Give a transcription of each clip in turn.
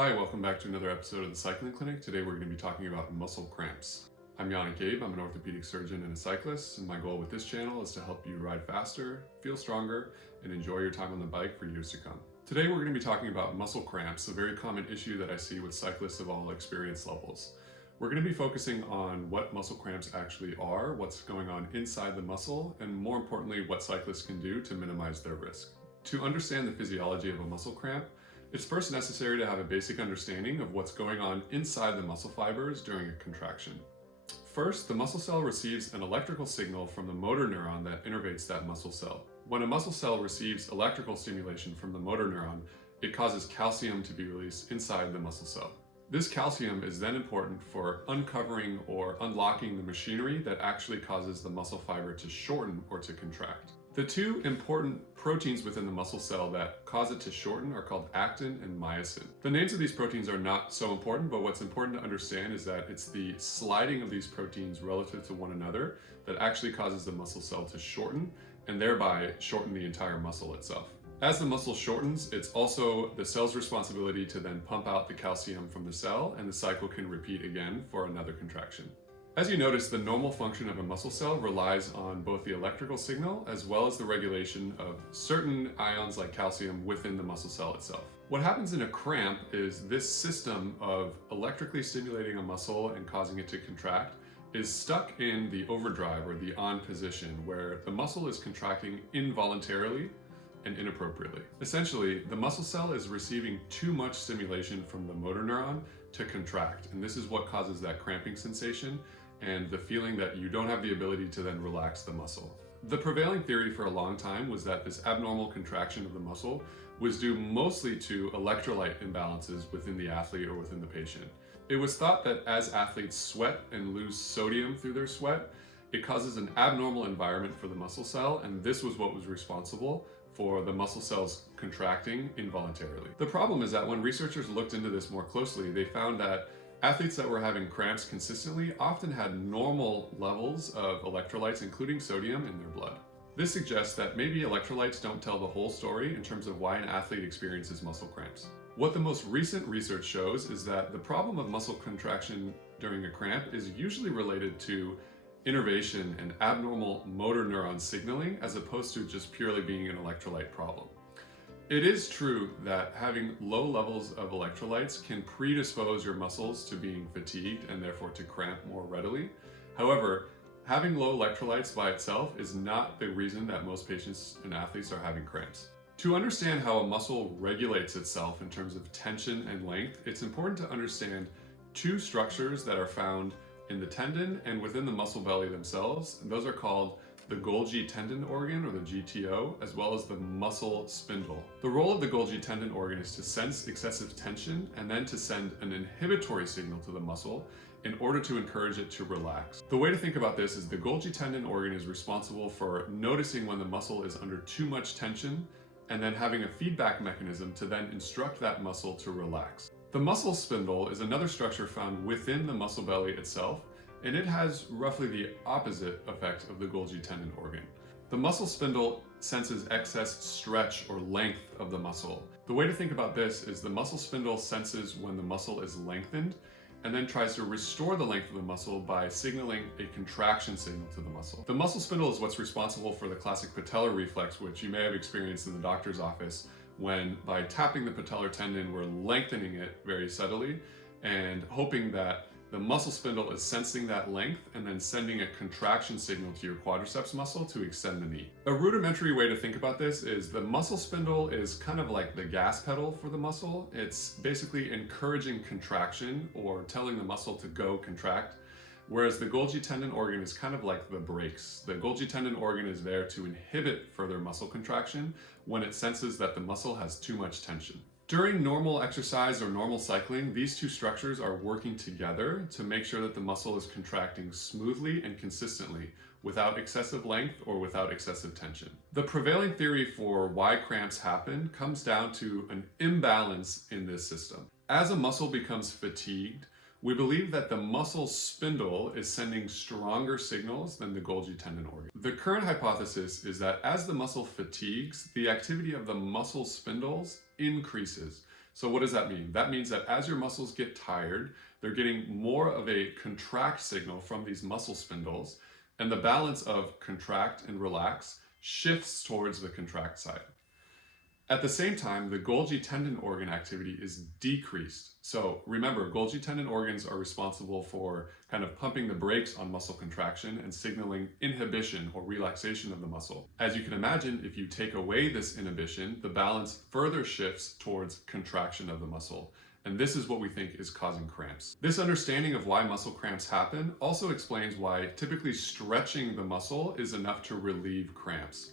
Hi, welcome back to another episode of the Cycling Clinic. Today we're going to be talking about muscle cramps. I'm Yannick Goeb, I'm an orthopedic surgeon and a cyclist, and my goal with this channel is to help you ride faster, feel stronger, and enjoy your time on the bike for years to come. Today we're going to be talking about muscle cramps, a very common issue that I see with cyclists of all experience levels. We're going to be focusing on what muscle cramps actually are, what's going on inside the muscle, and more importantly, what cyclists can do to minimize their risk. To understand the physiology of a muscle cramp, it's first necessary to have a basic understanding of what's going on inside the muscle fibers during a contraction. First, the muscle cell receives an electrical signal from the motor neuron that innervates that muscle cell. When a muscle cell receives electrical stimulation from the motor neuron, it causes calcium to be released inside the muscle cell. This calcium is then important for uncovering or unlocking the machinery that actually causes the muscle fiber to shorten or to contract. The two important proteins within the muscle cell that cause it to shorten are called actin and myosin. The names of these proteins are not so important, but what's important to understand is that it's the sliding of these proteins relative to one another that actually causes the muscle cell to shorten and thereby shorten the entire muscle itself. As the muscle shortens, it's also the cell's responsibility to then pump out the calcium from the cell, and the cycle can repeat again for another contraction. As you notice, the normal function of a muscle cell relies on both the electrical signal as well as the regulation of certain ions like calcium within the muscle cell itself. What happens in a cramp is this system of electrically stimulating a muscle and causing it to contract is stuck in the overdrive or the on position, where the muscle is contracting involuntarily and inappropriately. Essentially, the muscle cell is receiving too much stimulation from the motor neuron to contract, and this is what causes that cramping sensation and the feeling that you don't have the ability to then relax the muscle. The prevailing theory for a long time was that this abnormal contraction of the muscle was due mostly to electrolyte imbalances within the athlete or within the patient. It was thought that as athletes sweat and lose sodium through their sweat, it causes an abnormal environment for the muscle cell, and this was what was responsible for the muscle cells contracting involuntarily. The problem is that when researchers looked into this more closely, they found that athletes that were having cramps consistently often had normal levels of electrolytes, including sodium, in their blood. This suggests that maybe electrolytes don't tell the whole story in terms of why an athlete experiences muscle cramps. What the most recent research shows is that the problem of muscle contraction during a cramp is usually related to innervation and abnormal motor neuron signaling, as opposed to just purely being an electrolyte problem. It is true that having low levels of electrolytes can predispose your muscles to being fatigued and therefore to cramp more readily. However, having low electrolytes by itself is not the reason that most patients and athletes are having cramps. To understand how a muscle regulates itself in terms of tension and length, it's important to understand two structures that are found in the tendon and within the muscle belly themselves, and those are called the Golgi tendon organ, or the GTO, as well as the muscle spindle. The role of the Golgi tendon organ is to sense excessive tension and then to send an inhibitory signal to the muscle in order to encourage it to relax. The way to think about this is the Golgi tendon organ is responsible for noticing when the muscle is under too much tension and then having a feedback mechanism to then instruct that muscle to relax. The muscle spindle is another structure found within the muscle belly itself, and it has roughly the opposite effect of the Golgi tendon organ. The muscle spindle senses excess stretch or length of the muscle. The way to think about this is the muscle spindle senses when the muscle is lengthened and then tries to restore the length of the muscle by signaling a contraction signal to the muscle. The muscle spindle is what's responsible for the classic patellar reflex, which you may have experienced in the doctor's office, when by tapping the patellar tendon, we're lengthening it very subtly and hoping that the muscle spindle is sensing that length and then sending a contraction signal to your quadriceps muscle to extend the knee. A rudimentary way to think about this is the muscle spindle is kind of like the gas pedal for the muscle. It's basically encouraging contraction or telling the muscle to go contract, whereas the Golgi tendon organ is kind of like the brakes. The Golgi tendon organ is there to inhibit further muscle contraction when it senses that the muscle has too much tension. During normal exercise or normal cycling, these two structures are working together to make sure that the muscle is contracting smoothly and consistently without excessive length or without excessive tension. The prevailing theory for why cramps happen comes down to an imbalance in this system. As a muscle becomes fatigued, we believe that the muscle spindle is sending stronger signals than the Golgi tendon organ. The current hypothesis is that as the muscle fatigues, the activity of the muscle spindles increases. So what does that mean? That means that as your muscles get tired, they're getting more of a contract signal from these muscle spindles, and the balance of contract and relax shifts towards the contract side. At the same time, the Golgi tendon organ activity is decreased. So remember, Golgi tendon organs are responsible for kind of pumping the brakes on muscle contraction and signaling inhibition or relaxation of the muscle. As you can imagine, if you take away this inhibition, the balance further shifts towards contraction of the muscle. And this is what we think is causing cramps. This understanding of why muscle cramps happen also explains why typically stretching the muscle is enough to relieve cramps.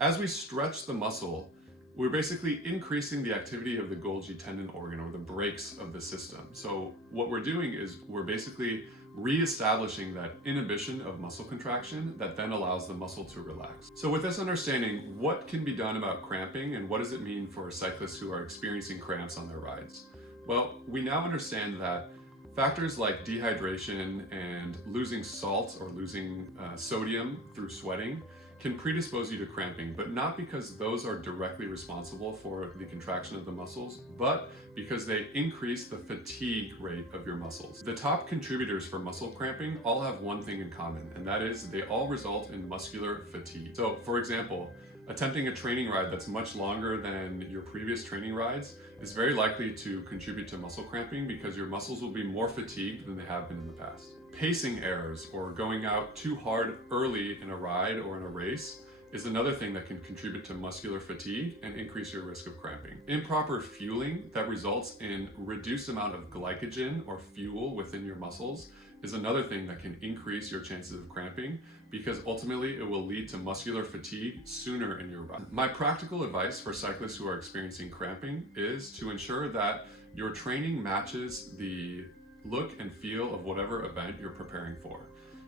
As we stretch the muscle, we're basically increasing the activity of the Golgi tendon organ, or the brakes of the system. So what we're doing is we're basically re-establishing that inhibition of muscle contraction that then allows the muscle to relax. So with this understanding, what can be done about cramping and what does it mean for cyclists who are experiencing cramps on their rides? Well, we now understand that factors like dehydration and losing salt or losing sodium through sweating can predispose you to cramping, but not because those are directly responsible for the contraction of the muscles, but because they increase the fatigue rate of your muscles. The top contributors for muscle cramping all have one thing in common, and that is they all result in muscular fatigue. So for example, attempting a training ride that's much longer than your previous training rides is very likely to contribute to muscle cramping because your muscles will be more fatigued than they have been in the past. Pacing errors or going out too hard early in a ride or in a race is another thing that can contribute to muscular fatigue and increase your risk of cramping. Improper fueling that results in reduced amount of glycogen or fuel within your muscles is another thing that can increase your chances of cramping, because ultimately it will lead to muscular fatigue sooner in your run. My practical advice for cyclists who are experiencing cramping is to ensure that your training matches the look and feel of whatever event you're preparing for.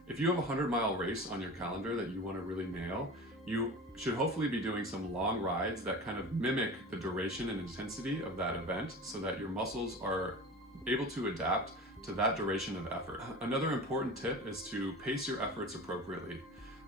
If you have a 100-mile race on your calendar that you want to really nail, you should hopefully be doing some long rides that kind of mimic the duration and intensity of that event so that your muscles are able to adapt to that duration of effort. Another important tip is to pace your efforts appropriately.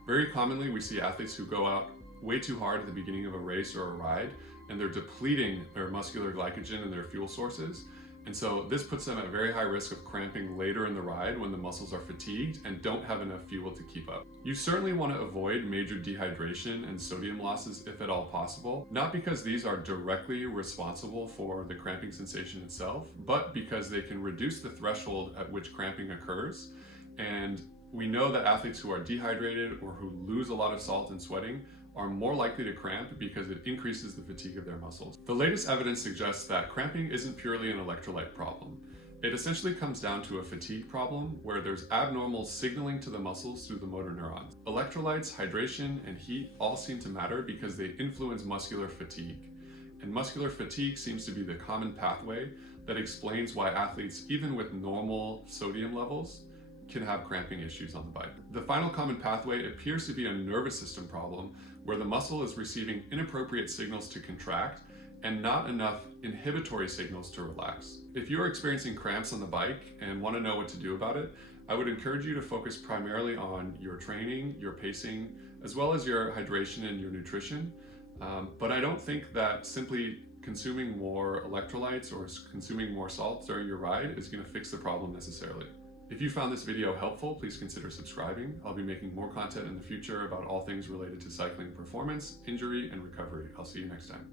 Very commonly, we see athletes who go out way too hard at the beginning of a race or a ride, and they're depleting their muscular glycogen and their fuel sources. And so this puts them at very high risk of cramping later in the ride when the muscles are fatigued and don't have enough fuel to keep up. You certainly want to avoid major dehydration and sodium losses if at all possible, not because these are directly responsible for the cramping sensation itself, but because they can reduce the threshold at which cramping occurs. And we know that athletes who are dehydrated or who lose a lot of salt and sweating are more likely to cramp because it increases the fatigue of their muscles. The latest evidence suggests that cramping isn't purely an electrolyte problem. It essentially comes down to a fatigue problem where there's abnormal signaling to the muscles through the motor neurons. Electrolytes, hydration, and heat all seem to matter because they influence muscular fatigue. And muscular fatigue seems to be the common pathway that explains why athletes, even with normal sodium levels, can have cramping issues on the bike. The final common pathway appears to be a nervous system problem where the muscle is receiving inappropriate signals to contract and not enough inhibitory signals to relax. If you're experiencing cramps on the bike and want to know what to do about it, I would encourage you to focus primarily on your training, your pacing, as well as your hydration and your nutrition. But I don't think that simply consuming more electrolytes or consuming more salt during your ride is going to fix the problem necessarily. If you found this video helpful, please consider subscribing. I'll be making more content in the future about all things related to cycling performance, injury, and recovery. I'll see you next time.